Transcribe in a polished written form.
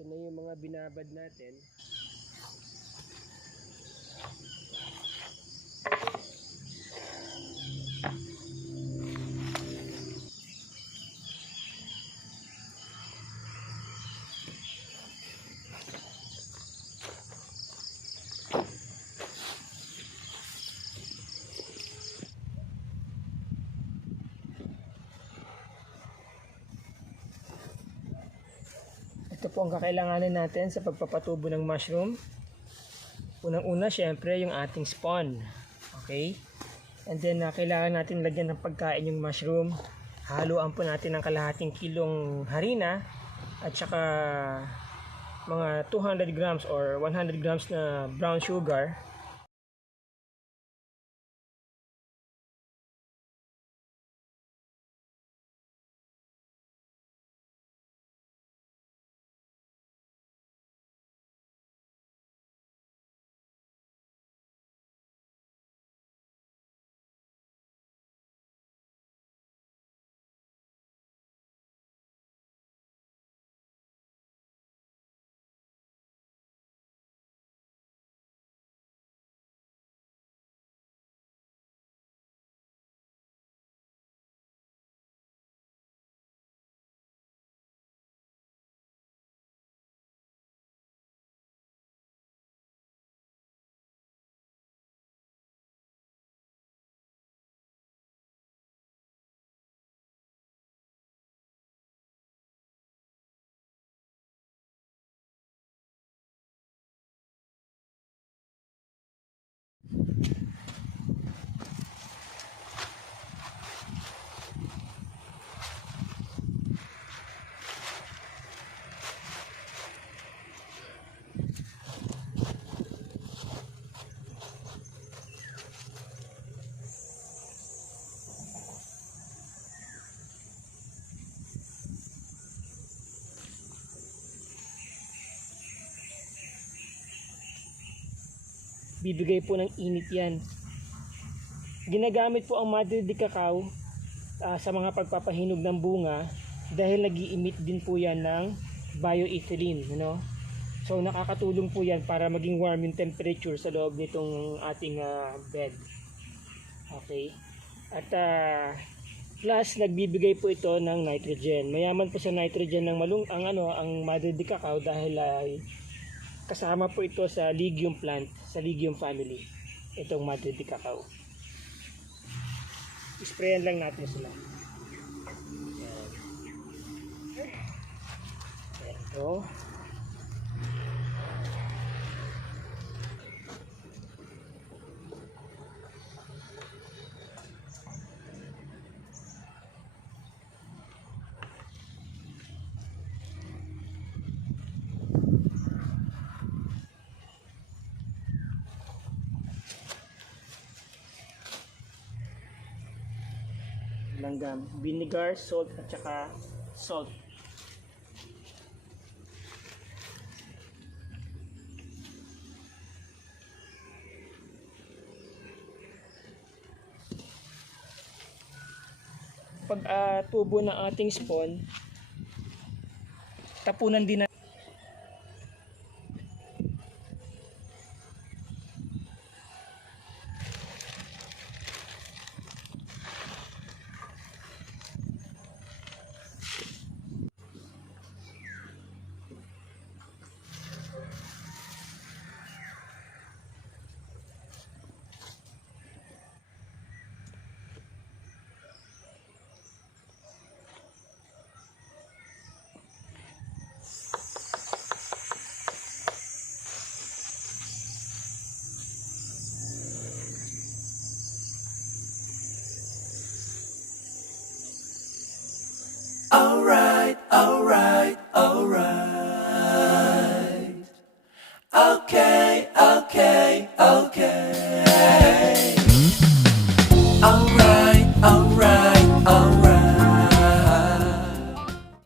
ito na yung mga binabad natin. Ito po ang kakailanganin natin sa pagpapatubo ng mushroom. Unang-una, syempre, yung ating spawn. Okay? And then, kailangan natin lagyan ng pagkain yung mushroom. Haluan po natin ng kalahating kilong harina at saka mga 200 grams or 100 grams na brown sugar. Bibigay po ng init yan. Ginagamit po ang Madre de Cacao sa mga pagpapahinog ng bunga dahil nag-i-emit din po yan ng bioethylene, So nakakatulong po yan para maging warm yung temperature sa loob nitong ating bed. Okay? At plus nagbibigay po ito ng nitrogen. Mayaman po sa nitrogen ng ang Madre de Cacao dahil kasama po ito sa legume plant, sa legume family. Itong Madre de Cacao. Sprayan lang natin sila. Ayan. Ito. Langgam, vinegar, salt at saka salt. Pag tubo ng ating spawn, tapunan din